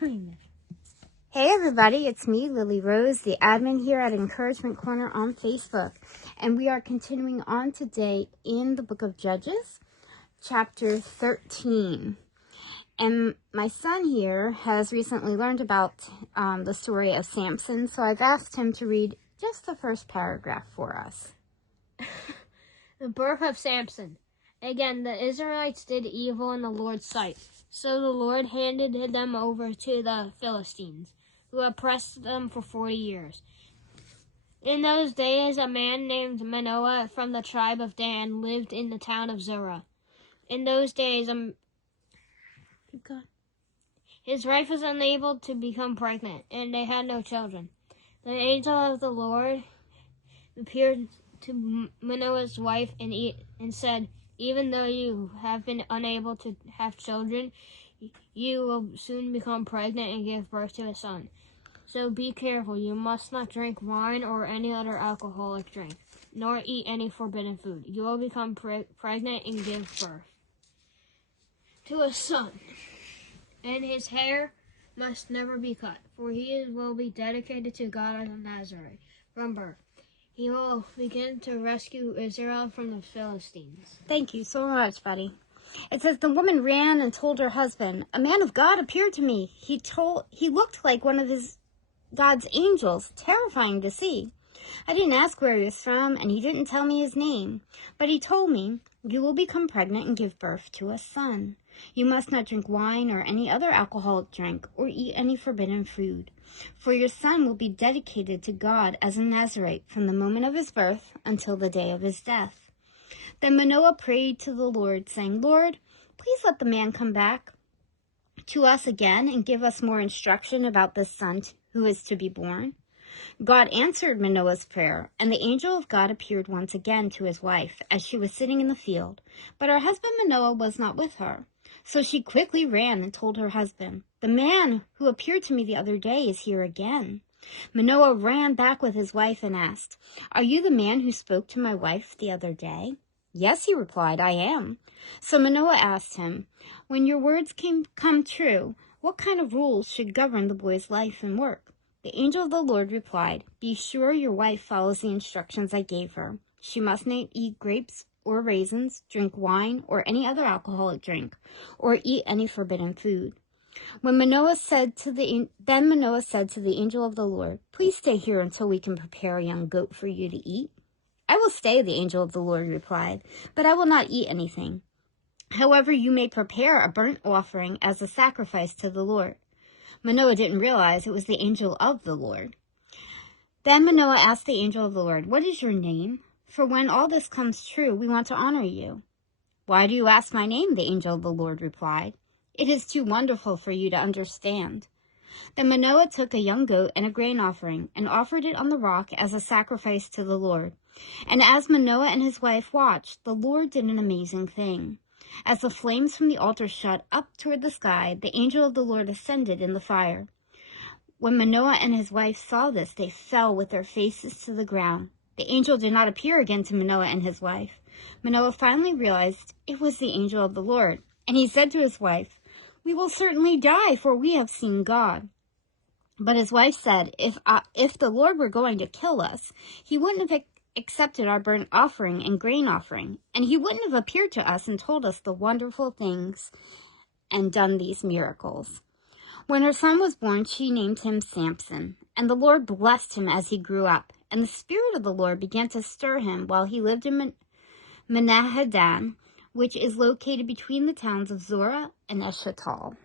Hey everybody, it's me, Lily Rose, the admin here at Encouragement Corner on Facebook. And we are continuing on today in the book of Judges, chapter 13. And my son here has recently learned about the story of Samson, so I've asked him to read just the first paragraph for us. The birth of Samson. Again, the Israelites did evil in the Lord's sight. So the Lord handed them over to the Philistines, who oppressed them for 40 years. In those days, a man named Manoah from the tribe of Dan lived in the town of Zorah. In those days, his wife was unable to become pregnant, and they had no children. The angel of the Lord appeared to Manoah's wife and said, "Even though you have been unable to have children, you will soon become pregnant and give birth to a son. So be careful. You must not drink wine or any other alcoholic drink, nor eat any forbidden food. You will become pregnant and give birth to a son, and his hair must never be cut, for he will be dedicated to God as a Nazarite from birth. He will begin to rescue Israel from the Philistines." Thank you so much, buddy. It says, the woman ran and told her husband, "A man of God appeared to me. He looked like one of God's angels, terrifying to see. I didn't ask where he was from, and he didn't tell me his name. But he told me, 'You will become pregnant and give birth to a son. You must not drink wine or any other alcoholic drink, or eat any forbidden food. For your son will be dedicated to God as a Nazarite from the moment of his birth until the day of his death.' Then Manoah prayed to the Lord, saying, 'Lord, please let the man come back to us again and give us more instruction about this son who is to be born.' God answered Manoah's prayer, and the angel of God appeared once again to his wife as she was sitting in the field. But her husband Manoah was not with her. So she quickly ran and told her husband, 'The man who appeared to me the other day is here again.' Manoah ran back with his wife and asked, 'Are you the man who spoke to my wife the other day?' 'Yes,' he replied, 'I am.' So Manoah asked him, 'When your words come true, what kind of rules should govern the boy's life and work?' The angel of the Lord replied, 'Be sure your wife follows the instructions I gave her. She must not eat grapes or raisins, drink wine or any other alcoholic drink, or eat any forbidden food.' Then Manoah said to the angel of the Lord, 'Please stay here until we can prepare a young goat for you to eat.' 'I will stay,' the angel of the Lord replied, 'but I will not eat anything. However, you may prepare a burnt offering as a sacrifice to the Lord.' Manoah didn't realize it was the angel of the Lord. Then Manoah asked the angel of the Lord, 'What is your name? For when all this comes true, we want to honor you.' 'Why do you ask my name?' the angel of the Lord replied. 'It is too wonderful for you to understand.' Then Manoah took a young goat and a grain offering and offered it on the rock as a sacrifice to the Lord. And as Manoah and his wife watched, the Lord did an amazing thing. As the flames from the altar shot up toward the sky, the angel of the Lord ascended in the fire. When Manoah and his wife saw this, they fell with their faces to the ground. The angel did not appear again to Manoah and his wife. Manoah finally realized it was the angel of the Lord, and he said to his wife, 'We will certainly die, for we have seen God.' But his wife said, if the Lord were going to kill us, he wouldn't have accepted our burnt offering and grain offering, and he wouldn't have appeared to us and told us the wonderful things and done these miracles." When her son was born, she named him Samson, and the Lord blessed him as he grew up, and the Spirit of the Lord began to stir him while he lived in Menahadan, which is located between the towns of Zorah and Eshtaol.